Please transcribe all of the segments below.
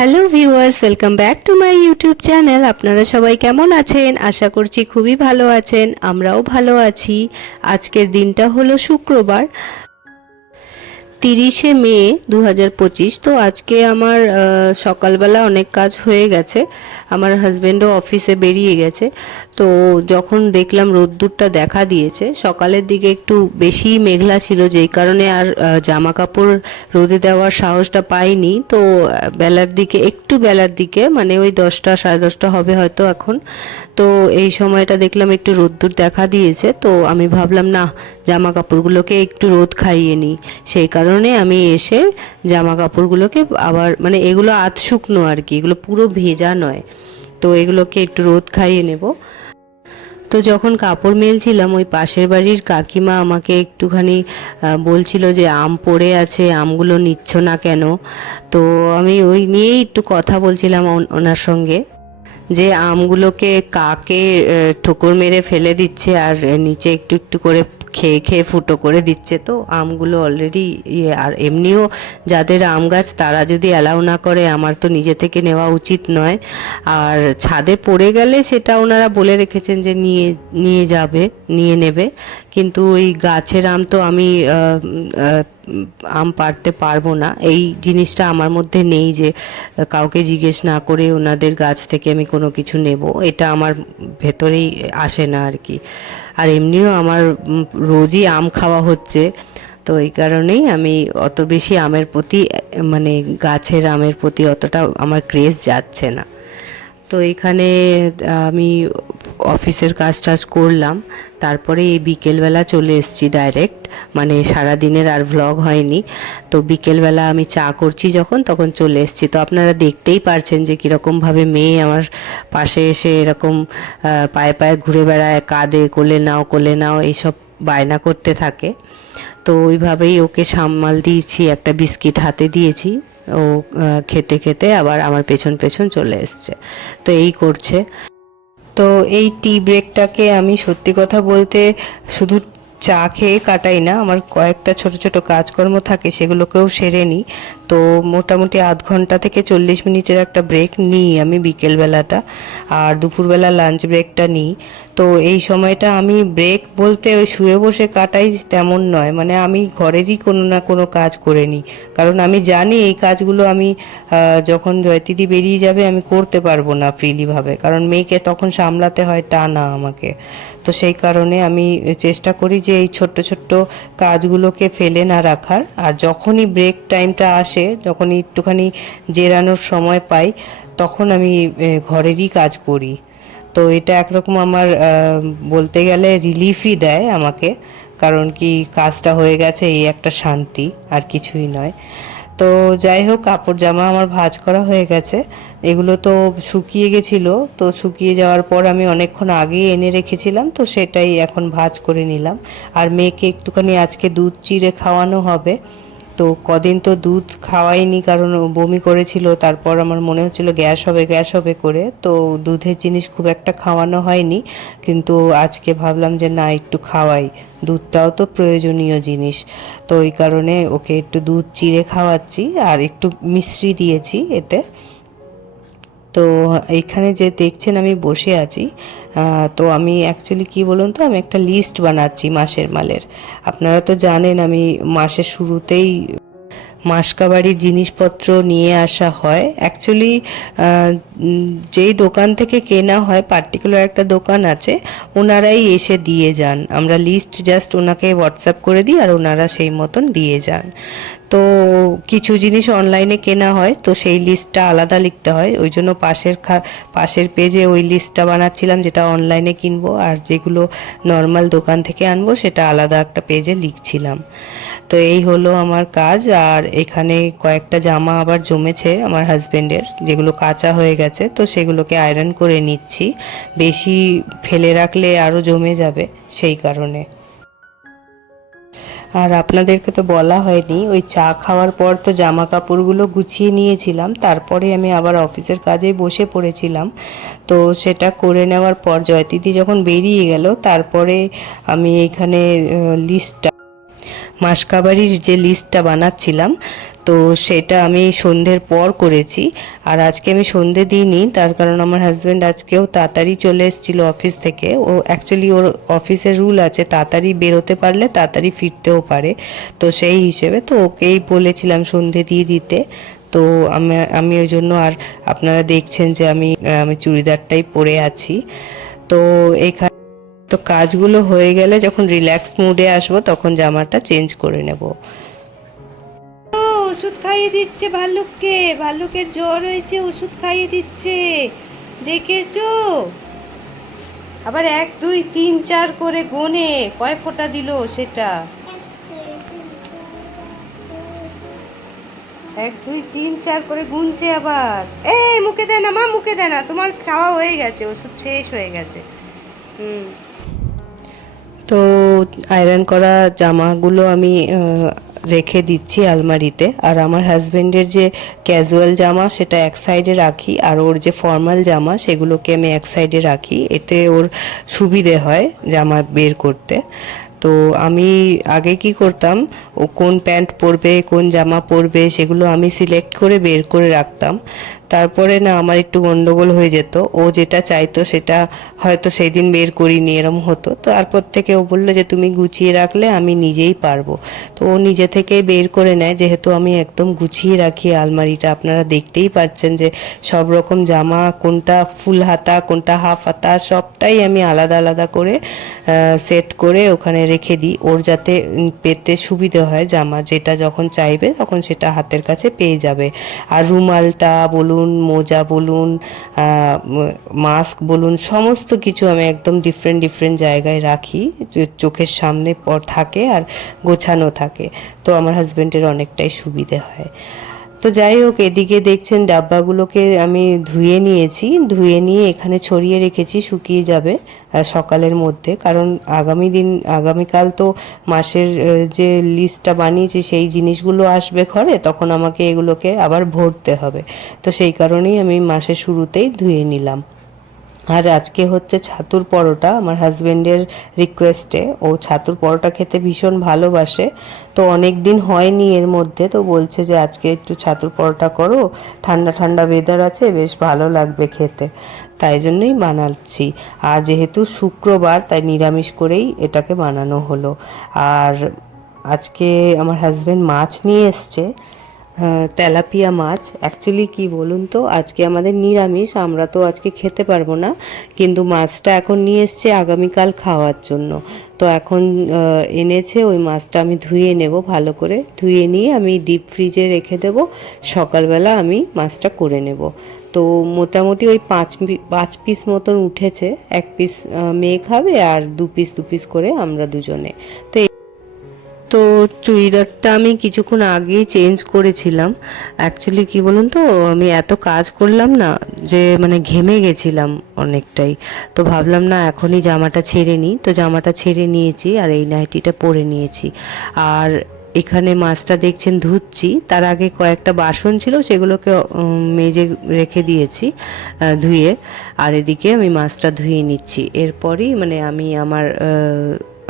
Hello viewers, welcome back to my YouTube channel. আপনারা সবাই কেমন আছেন? আশা করছি খুবই ভালো আছেন। আমরাও ভালো আছি। আজকের দিনটা হলো শুক্রবার, 30শে মে 2025। তো আজকে আমার সকালবেলা অনেক কাজ হয়ে গেছে। আমার হাজব্যান্ডও অফিসে বেরিয়ে গেছে। তো যখন দেখলাম রোদ্দুরটা দেখা দিয়েছে, সকালের দিকে একটু বেশি মেঘলা ছিল, যেই কারণে আর জামা কাপড় রোদে দেওয়ার সাহসটা পাইনি। তো বেলার দিকে মানে ওই 10টা সাড়ে 10টা হবে হয়তো এখন। তো এই সময়টা দেখলাম একটু রোদ্দুর দেখা দিয়েছে। তো আমি ভাবলাম না, জামা কাপড়গুলোকে একটু রোদ খাইয়ে নিই। সেই কারণে আমি এসে জামা কাপড়গুলোকে আবার মানে এগুলো আধ শুকনো আর কি, এগুলো পুরো ভেজা নয়। তো এগুলোকে একটু রোদ খাইয়ে নেব। তো যখন কাপড় মেলছিলাম, ওই পাশের বাড়ির কাকিমা আমাকে একটুখানি বলছিল যে আম পড়ে আছে, আমগুলো নিচ্ছ না কেন। তো আমি ওই নিয়েই একটু কথা বলছিলাম ওনার সঙ্গে, যে আমগুলোকে কাকে ঠোকর মেরে ফেলে দিচ্ছে আর নিচে একটু একটু করে খেয়ে খেয়ে ফুটো করে দিচ্ছে। তো আমগুলো অলরেডি আর এমনিও যাদের আম গাছ তারা যদি অ্যালাউ না করে, আমার তো নিজে থেকে নেওয়া উচিত নয়। আর ছাদে পড়ে গেলে সেটা ওনারা বলে রেখেছেন যে নিয়ে নেবে। কিন্তু ওই গাছের আম তো আমি আম পাড়তে পারবো না। এই জিনিসটা আমার মধ্যে নেই যে কাউকে জিজ্ঞেস না করে ওনাদের গাছ থেকে আমি কোনো কিছু নেব, এটা আমার ভেতরেই আসে না আর কি। আর এমনিও আমার রোজই আম খাওয়া হচ্ছে। তো এই কারণেই আমি অত বেশি আমের প্রতি মানে গাছের আমের প্রতি অতটা আমার ক্রেজ যাচ্ছে না। তো এখানে আমি অফিসের কাজ টাজ করলাম, তারপরে এই বিকেলবেলা চলে এসেছি ডাইরেক্ট, মানে সারাদিনের আর ভ্লগ হয়নি। তো বিকেলবেলা আমি চা করছি যখন, তখন চলে এসেছি। তো আপনারা দেখতেই পারছেন যে কীরকমভাবে মেয়ে আমার পাশে এসে এরকম পায়ে পায়ে ঘুরে বেড়ায়, কাঁদে কোলে নাও এইসব বায়না করতে থাকে। তো ওইভাবেই ওকে সামাল দিয়েছি, একটা বিস্কিট হাতে দিয়েছি। ও খেতে খেতে আবার আমার পেছন পেছন চলে এসছে। তো এই করছে। তো এই টি ব্রেকটাকে আমি সত্যি কথা বলতে শুধু চা খেয়ে কাটাই না, আমার কয়েকটা ছোট ছোট কাজকর্ম থাকে, সেগুলোকেও সেরে নিই। তো মোটামুটি আধ ঘন্টা থেকে 40 মিনিটের একটা ব্রেক নিই আমি বিকেলবেলাটা, আর দুপুরবেলা লাঞ্চ ব্রেকটা নিই। তো এই সময়টা আমি ব্রেক বলতে ওই শুয়ে বসে কাটাই তেমন নয়, মানে আমি ঘরেরই কোনো না কোনো কাজ করে নিই। কারণ আমি জানি এই কাজগুলো আমি যখন জয়তিদি বেরিয়ে যাবে আমি করতে পারবো না ফ্রিলিভাবে, কারণ মেয়েকে তখন সামলাতে হয় টানা আমাকে। তো সেই কারণে আমি চেষ্টা করি যে এই ছোট্ট ছোট্ট কাজগুলোকে ফেলে না রাখার। আর যখনই ব্রেক টাইমটা আসে, যখনই একটুখানি জেরানোর সময় পাই, তখন আমি ঘরেরই কাজ করি। তো এটা একরকম আমার বলতে গেলে রিলিফই দেয় আমাকে, কারণ কি কাজটা হয়ে গেছে, এই একটা শান্তি, আর কিছুই নয়। তো যাই হোক, কাপড় জামা আমার ভাঁজ করা হয়ে গেছে। এগুলো তো শুকিয়ে গেছিলো, তো শুকিয়ে যাওয়ার পর আমি অনেকক্ষণ আগেই এনে রেখেছিলাম, তো সেটাই এখন ভাঁজ করে নিলাম। আর মেয়েকে একটুখানি আজকে দুধ চিড়ে খাওয়ানো হবে। তো কদিন তো দুধ খাওয়াইনি, কারণ বমি করেছিল, তারপর আমার মনে হচ্ছিল গ্যাস হবে করে, তো দুধের জিনিস খুব একটা খাওয়ানো হয়নি। কিন্তু আজকে ভাবলাম যে না, একটু খাওয়াই, দুধটাও তো প্রয়োজনীয় জিনিস। তো ওই কারণে ওকে একটু দুধ চিড়ে খাওয়াচ্ছি, আর একটু মিশ্রি দিয়েছি এতে। তো এইখানে যে দেখছেন আমি বসে আছি, তো আমি অ্যাকচুয়ালি কি বলুন তো, আমি একটা লিস্ট বানাচ্ছি মাসের মালের। আপনারা তো জানেন আমি মাসের শুরুতেই মাসকাবাড়ির জিনিসপত্র নিয়ে আসা হয়। অ্যাকচুয়ালি যেই দোকান থেকে কেনা হয়, পার্টিকুলার একটা দোকান আছে, ওনারাই এসে দিয়ে যান। আমরা লিস্ট জাস্ট ওনাকে হোয়াটসঅ্যাপ করে দিই, আর ওনারা সেই মতন দিয়ে যান। তো কিছু জিনিস অনলাইনে কেনা হয়, তো সেই লিস্টটা আলাদা লিখতে হয়। ওই জন্য পাশের পেজে ওই লিস্টটা বানাচ্ছিলাম, যেটা অনলাইনে কিনবো, আর যেগুলো নর্মাল দোকান থেকে আনবো সেটা আলাদা একটা পেজে লিখছিলাম। তো এই হলো আমার কাজ। আর এখানে কয়েকটা জামা আবার জমেছে আমার হাজবেন্ডের, যেগুলো কাঁচা হয়ে গেছে, তো সেগুলোকে আয়রন করে নিচ্ছি। বেশি ফেলে রাখলে আরও জমে যাবে, সেই কারণে। আর আপনাদেরকে তো বলা হয়নি, ওই চা খাওয়ার পর তো জামা কাপড়গুলো গুছিয়ে নিয়েছিলাম, তারপরে আমি আবার অফিসের কাজে বসে পড়েছিলাম। তো সেটা করে নেওয়ার পর জয়তিদি যখন বেরিয়ে গেল, তারপরে আমি এইখানে লিস্টটা মাসকাবারির যে লিস্টটা বানাচ্ছিলাম, তো সেটা আমি সন্ধ্যের পর করেছি। আর আজকে আমি সন্ধে দিইনি, তার কারণ আমার হাজব্যান্ড আজকেও তাড়াতাড়ি চলে এসেছিলো অফিস থেকে। ও অ্যাকচুয়ালি ওর অফিসের রুল আছে তাড়াতাড়ি বেরোতে পারলে তাড়াতাড়ি ফিরতেও পারে, তো সেই হিসেবে তো ওকেই বলেছিলাম সন্ধে দিয়ে দিতে। তো আমি ওই জন্য, আর আপনারা দেখছেন যে আমি আমি চুড়িদারটাই পরে আছি। তো এখানে তো কাজগুলো হয়ে গেলে যখন রিল্যাক্স মুডে আসবো তখন জামাটা চেঞ্জ করে নেব। ওষুধ খাইয়ে দিচ্ছে ভাল্লুককে, ভাল্লুকের জ্বর হয়েছে, ওষুধ খাইয়ে দিচ্ছে, দেখেছো? আবার 1 2 3 4 করে গোনে কয় ফোঁটা দিল সেটা। 1 2 3 4 করে গুনছে আবার। এই মুখে দেয় না মা, মুখে দেয় না, তোমার খাওয়া হয়ে গেছে, ওষুধ শেষ হয়ে গেছে। তো আয়রন করা জামাগুলো আমি রেখে দিচ্ছি আলমারিতে। আর আমার হাজব্যান্ডের যে ক্যাজুয়াল জামা সেটা এক সাইডে রাখি, আর ওর যে ফর্মাল জামা সেগুলোকে আমি এক সাইডে রাখি, এতে ওর সুবিধে হয় জামা বের করতে। তো আমি আগে কি করতাম, ও কোন প্যান্ট পরবে কোন জামা পরবে সেগুলো আমি সিলেক্ট করে বের করে রাখতাম। তারপরে না আমার একটু গন্ডগোল হয়ে যেত, ও যেটা চাইতো সেটা হয়তো সেই দিন বের করিনি, এরম হতো। তো তারপর থেকে ও বললো যে তুমি গুছিয়ে রাখলে আমি নিজেই পারবো। তো ও নিজে থেকেই বের করে নেয়, যেহেতু আমি একদম গুছিয়ে রাখি আলমারিটা। আপনারা দেখতেই পাচ্ছেন যে সব রকম জামা, কোনটা ফুল হাতা কোনটা হাফ হাতা, সবটাই আমি আলাদা আলাদা করে সেট করে ওখানে রেখে দিই, ওর যাতে পেতে সুবিধে হয়। জামা যেটা যখন চাইবে তখন সেটা হাতের কাছে পেয়ে যাবে। আর রুমালটা বলুন, মোজা বলুন, মাস্ক বলুন, সমস্ত কিছু আমি একদম ডিফারেন্ট ডিফারেন্ট জায়গায় রাখি, চোখের সামনে থাকে আর গোছানো থাকে। তো আমার হাজব্যান্ডের অনেকটাই সুবিধে হয়। তো যাই হোক, এদিকে দেখছেন ডাব্বাগুলোকে আমি ধুয়ে নিয়েছি, ধুয়ে নিয়ে এখানে ছড়িয়ে রেখেছি, শুকিয়ে যাবে সকালের মধ্যে। কারণ আগামীকাল তো মাসের যে লিস্টটা বানিয়েছি সেই জিনিসগুলো আসবে ঘরে, তখন আমাকে এগুলোকে আবার ভরতে হবে। তো সেই কারণেই আমি মাসের শুরুতেই ধুয়ে নিলাম। আর আজকে হচ্ছে ছাতুর পরোটা, আমার হাজব্যান্ডের রিকোয়েস্টে। ও ছাতুর পরোটা খেতে ভীষণ ভালোবাসে, তো অনেক দিন হয়নি এর মধ্যে, তো বলছে যে আজকে একটু ছাতুর পরোটা করো, ঠান্ডা ঠান্ডা ওয়েদার আছে, বেশ ভালো লাগবে খেতে, তাই জন্যই বানাচ্ছি। আর যেহেতু শুক্রবার তাই নিরামিষ করেই এটাকে বানানো হলো। আর আজকে আমার হাজব্যান্ড মাছ নিয়ে এসছে, তেলাপিয়া মাছ। অ্যাকচুয়ালি কি বলুন তো, আজকে আমাদের নিরামিষ, আমরা তো আজকে খেতে পারবো না, কিন্তু মাছটা এখন নিয়ে এসছে আগামীকাল খাওয়ার জন্য। তো এখন এনেছে, ওই মাছটা আমি ধুয়ে নেব, ভালো করে ধুয়ে নিয়ে আমি ডিপ ফ্রিজে রেখে দেব, সকালবেলা আমি মাছটা করে নেব। তো মোটামুটি ওই 5 পিস মতন উঠেছে, 1 পিস মেয়ে খাবে আর 2 পিস করে আমরা দুজনে। তো চুড়িদারটা আমি কিছুক্ষণ আগেই চেঞ্জ করেছিলাম। অ্যাকচুয়ালি কি বলুন তো, আমি এত কাজ করলাম না যে মানে ঘেমে গেছিলাম অনেকটাই। তো ভাবলাম না এখনই জামাটা ছেড়ে নিই, তো জামাটা ছেড়ে নিয়েছি আর এই নাইটিটা পরে নিয়েছি। আর এখানে মাছটা দেখছেন ধুচ্ছি, তার আগে কয়েকটা বাসন ছিল সেগুলোকে মেজে রেখে দিয়েছি ধুয়ে। আর এদিকে আমি মাছটা ধুয়ে নিচ্ছি, এরপরই মানে আমি আমার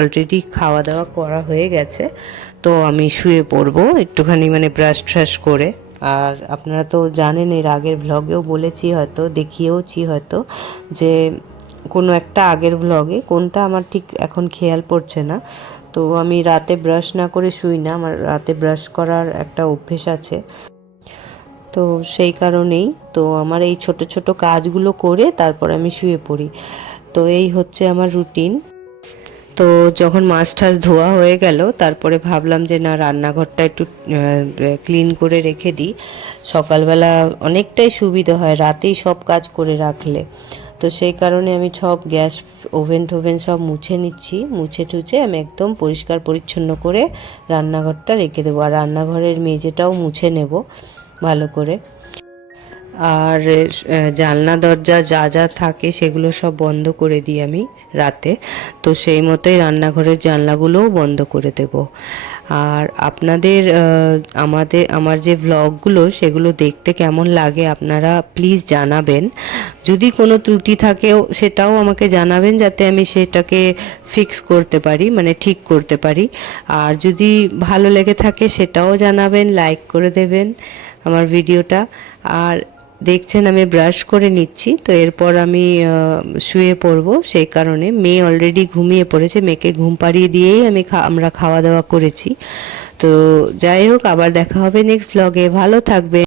অলরেডি খাওয়া দাওয়া করা হয়ে গেছে, তো আমি শুয়ে পড়বো একটুখানি মানে ব্রাশ ট্রাশ করে। আর আপনারা তো জানেন, এর আগের ভ্লগেও বলেছি হয়তো, দেখিয়েওছি হয়তো, যে কোনো একটা আগের ভ্লগে, কোনটা আমার ঠিক এখন খেয়াল পড়ছে না। তো আমি রাতে ব্রাশ না করে শুই না, আমার রাতে ব্রাশ করার একটা অভ্যেস আছে, তো সেই কারণেই তো আমার এই ছোট ছোট কাজগুলো করে তারপর আমি শুয়ে পড়ি। তো এই হচ্ছে আমার রুটিন। তো যখন মাছ টাছ ধোয়া হয়ে গেল, তারপরে ভাবলাম যে না, রান্নাঘরটা একটু ক্লিন করে রেখে দিই, সকালবেলা অনেকটাই সুবিধা হয় রাতেই সব কাজ করে রাখলে। তো সেই কারণে আমি সব গ্যাস ওভেন টোভেন সব মুছে নিচ্ছি, মুছে টুছে আমি একদম পরিষ্কার পরিচ্ছন্ন করে রান্নাঘরটা রেখে দেবো। আর রান্নাঘরের মেঝেটাও মুছে নেব ভালো করে। আর জানলা দরজা যা যা থাকে সেগুলো সব বন্ধ করে দিই আমি রাতে। তো সেই মতোই রান্নাঘরের জানলাগুলোও বন্ধ করে দেব। আর আপনাদের আমার যে ভ্লগগুলো সেগুলো দেখতে কেমন লাগে আপনারা প্লিজ জানাবেন। যদি কোনো ত্রুটি থাকেও সেটাও আমাকে জানাবেন, যাতে আমি সেটাকে ফিক্স করতে পারি, মানে ঠিক করতে পারি। আর যদি ভালো লেগে থাকে সেটাও জানাবেন, লাইক করে দেবেন আমার ভিডিওটা। আর দেখছেন আমি ব্রাশ করে নিচ্ছি, তো এরপর আমি শুয়ে পড়বো। সেই কারণে মেয়ে অলরেডি ঘুমিয়ে পড়েছে, মেয়েকে ঘুম পাড়িয়ে দিয়েই আমরা খাওয়া দাওয়া করেছি। তো যাই হোক, আবার দেখা হবে নেক্সট ব্লগে। ভালো থাকবেন।